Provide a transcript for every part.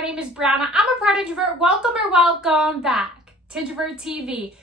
my name is Brianna. I'm a proud introvert. Welcome back to IntrovertTV.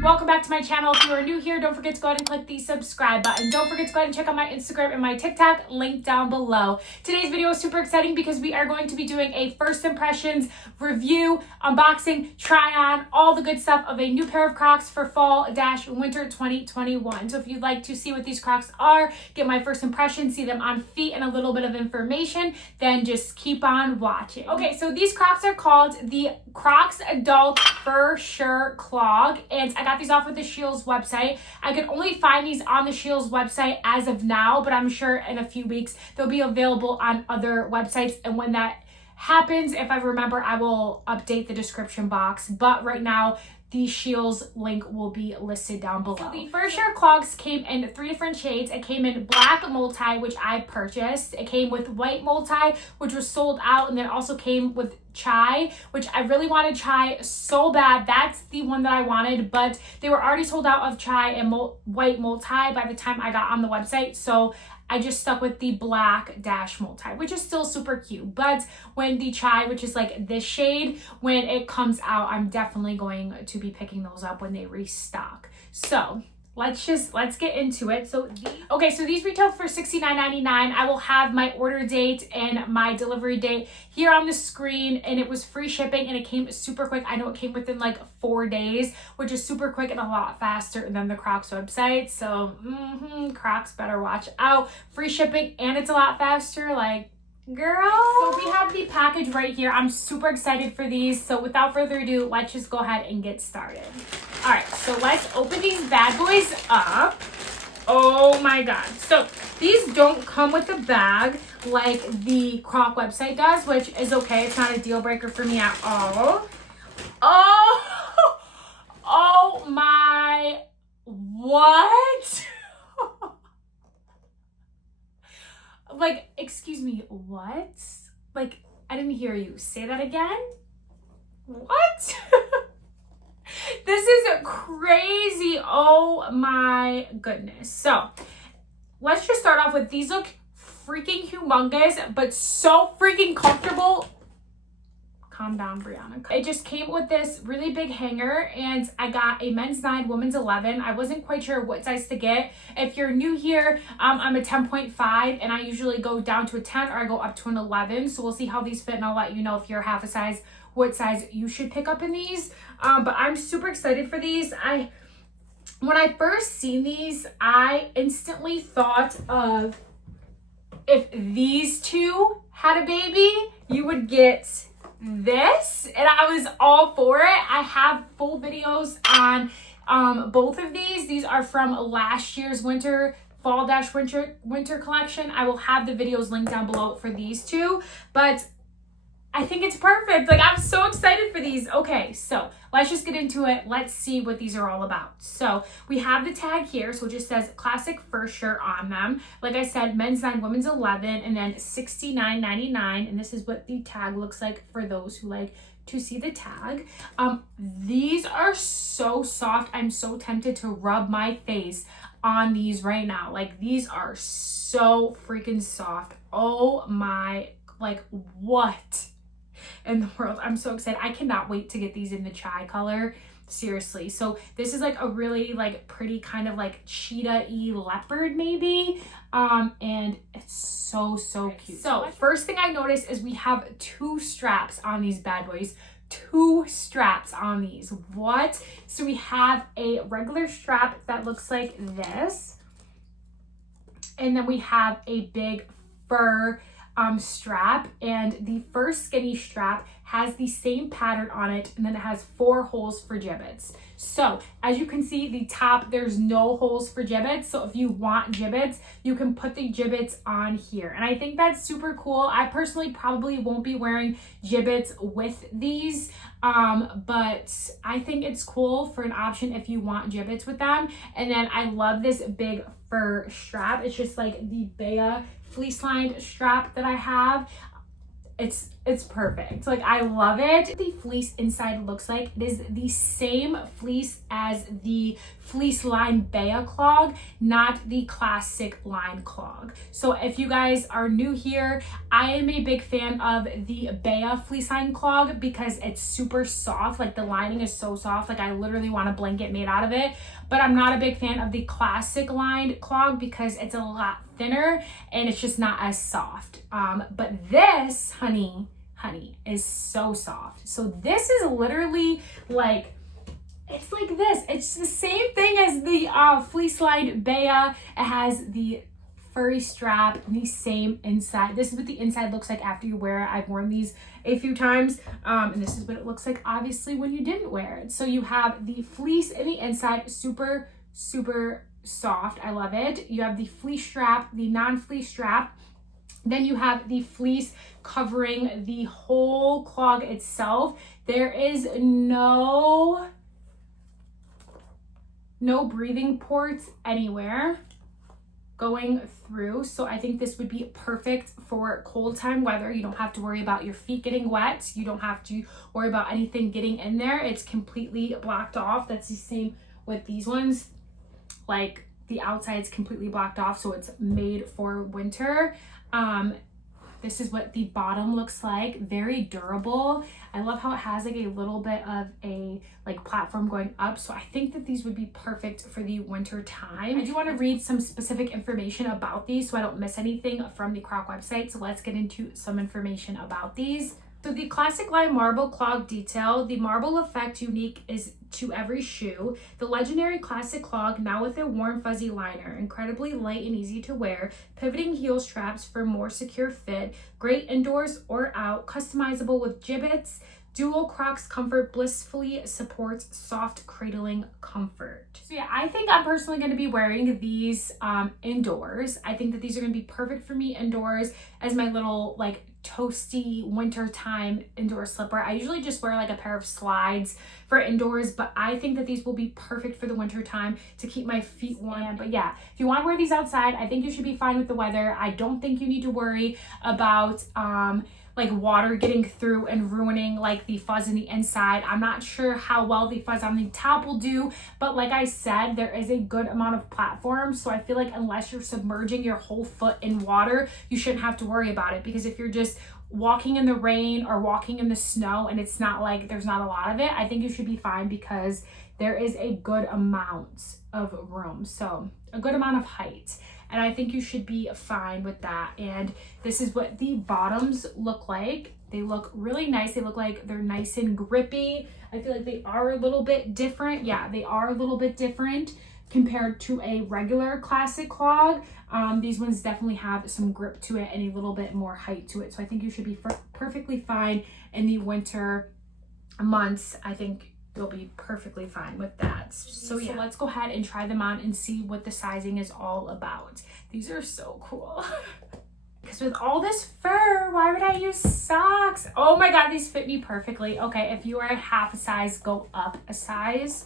Welcome back to my channel. If you are new here, don't forget to go ahead and click the subscribe button. Don't forget to go ahead and check out my Instagram and my TikTok, link down below. Today's video is super exciting because we are going to be doing a first impressions review, unboxing, try on, all the good stuff of a new pair of Crocs for fall-winter 2021. So if you'd like to see what these Crocs are, get my first impression, see them on feet and a little bit of information, then just keep on watching. Okay, so these Crocs are called the Crocs Adult Fur Sure Clog, and I got these off of the Scheels website. I could only find these on the Scheels website as of now, but I'm sure in a few weeks they'll be available on other websites, and when that happens, if I remember, I will update the description box, but right now the Scheels link will be listed down below. So the Fur Sure Clogs came in 3 different shades. It came in black multi, which I purchased. It came with white multi, which was sold out, and then also came with chai, which I really wanted chai so bad. That's the one that I wanted, but they were already sold out of chai and white multi by the time I got on the website, so I just stuck with the black dash multi, which is still super cute. But when the chai, which is like this shade, when it comes out, I'm definitely going to be picking those up when they restock. So let's get into it. So these retail for $69.99. I will have my order date and my delivery date here on the screen, and it was free shipping and it came super quick. I know it came within like 4 days, which is super quick and a lot faster than the Crocs website. So Crocs better watch out. Free shipping and it's a lot faster, like girl. So we have the package right here. I'm super excited for these. So without further ado, let's just go ahead and get started. All right, so let's open these bad boys up. Oh my God. So these don't come with a bag like the Croc website does, which is okay. It's not a deal breaker for me at all. Oh my, what? Like, excuse me, what? Like, I didn't hear you. Say that again? What? This is crazy. Oh my goodness. So, let's just start off with these look freaking humongous, but so freaking comfortable. Calm down, Brianna. It just came with this really big hanger, and I got a men's 9, women's 11. I wasn't quite sure what size to get. If you're new here, I'm a 10.5, and I usually go down to a 10 or I go up to an 11. So we'll see how these fit, and I'll let you know if you're half a size, what size you should pick up in these. But I'm super excited for these. When I first seen these, I instantly thought of if these two had a baby, you would get this, and I was all for it. I have full videos on both of these. These are from last year's fall-winter collection. I will have the videos linked down below for these two, but I think it's perfect. Like, I'm so excited for these. Okay, so let's just get into it. Let's see what these are all about. So we have the tag here, so it just says classic fur shirt on them. Like I said, men's 9, women's 11, and then $69.99. And this is what the tag looks like for those who like to see the tag. These are so soft. I'm so tempted to rub my face on these right now. Like, these are so freaking soft. Oh my, like, what in the world? I'm so excited. I cannot wait to get these in the chai color. Seriously. So this is like a really like pretty kind of like cheetah-y leopard maybe. And it's so cute. So first thing I noticed is we have 2 straps on these bad boys. 2 straps on these. What? So we have a regular strap that looks like this. And then we have a big fur strap, and the first skinny strap has the same pattern on it, and then it has 4 holes for gibbets. So as you can see, the top, there's no holes for gibbets. So if you want gibbets, you can put the gibbets on here, and I think that's super cool. I personally probably won't be wearing gibbets with these, but I think it's cool for an option if you want gibbets with them. And then I love this big fur strap. It's just like the Baya fleece lined strap that I have. it's perfect. Like, I love it. The fleece inside looks like it is the same fleece as the fleece line Baya clog, not the classic line clog. So if you guys are new here, I am a big fan of the Baya fleece line clog because it's super soft. Like, the lining is so soft. Like, I literally want a blanket made out of it. But I'm not a big fan of the classic lined clog because it's a lot thinner and it's just not as soft. But this, honey, is so soft. So this is literally like, it's like this. It's the same thing as the fleece lined Baya. It has the furry strap and the same inside. This is what the inside looks like after you wear it. I've worn these a few times, and this is what it looks like obviously when you didn't wear it. So you have the fleece in the inside, super soft. I love it. You have the fleece strap, the non-fleece strap. Then you have the fleece covering the whole clog itself. There is no breathing ports anywhere going through. So I think this would be perfect for cold time weather. You don't have to worry about your feet getting wet. You don't have to worry about anything getting in there. It's completely blocked off. That's the same with these ones. Like, the outside's completely blocked off, so it's made for winter. This is what the bottom looks like. Very durable. I love how it has like a little bit of a like platform going up. So I think that these would be perfect for the winter time. I do want to read some specific information about these so I don't miss anything from the Croc website. So let's get into some information about these. So the classic line marble clog detail, the marble effect unique is to every shoe. The legendary classic clog, now with a warm fuzzy liner, incredibly light and easy to wear, pivoting heel straps for more secure fit, great indoors or out, customizable with gibbets, dual Crocs comfort blissfully supports soft cradling comfort. So yeah, I think I'm personally going to be wearing these indoors. I think that these are going to be perfect for me indoors as my little like toasty wintertime indoor slipper. I usually just wear like a pair of slides for indoors, but I think that these will be perfect for the winter time to keep my feet warm. But yeah, if you want to wear these outside, I think you should be fine with the weather. I don't think you need to worry about like water getting through and ruining like the fuzz in the inside. I'm not sure how well the fuzz on the top will do, but like I said, there is a good amount of platform. So I feel like unless you're submerging your whole foot in water, you shouldn't have to worry about it, because if you're just walking in the rain or walking in the snow and it's not like there's not a lot of it, I think you should be fine because there is a good amount of room. So a good amount of height. And I think you should be fine with that. And this is what the bottoms look like. They look really nice. They look like they're nice and grippy. I feel like they are a little bit different. Yeah, they are a little bit different compared to a regular classic clog. These ones definitely have some grip to it and a little bit more height to it. So I think you should be perfectly fine in the winter months. I think you'll be perfectly fine with that. So yeah, let's go ahead and try them on and see what the sizing is all about. These are so cool. Because with all this fur, why would I use socks? Oh my God, these fit me perfectly. Okay, if you are a half a size, go up a size.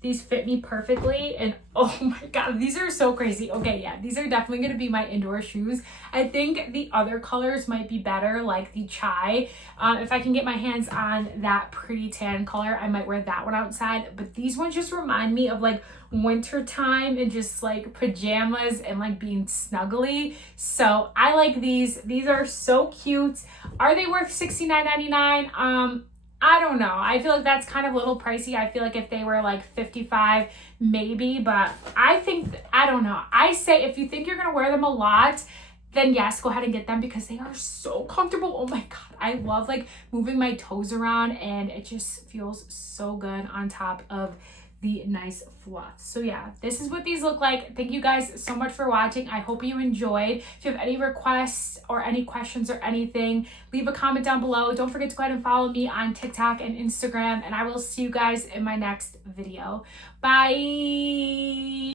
These fit me perfectly, and oh my God, these are so crazy. Okay, yeah, these are definitely gonna be my indoor shoes. I think the other colors might be better, like the chai. If I can get my hands on that pretty tan color, I might wear that one outside. But these ones just remind me of like winter time and just like pajamas and like being snuggly. So I like these. These are so cute. Are they worth $69.99? I don't know. I feel like that's kind of a little pricey. I feel like if they were like $55, maybe, but I think, I don't know. I say if you think you're going to wear them a lot, then yes, go ahead and get them because they are so comfortable. Oh my God. I love like moving my toes around and it just feels so good on top of the nice fluff. So yeah, this is what these look like. Thank you guys so much for watching. I hope you enjoyed. If you have any requests or any questions or anything, leave a comment down below. Don't forget to go ahead and follow me on TikTok and Instagram, and I will see you guys in my next video. Bye.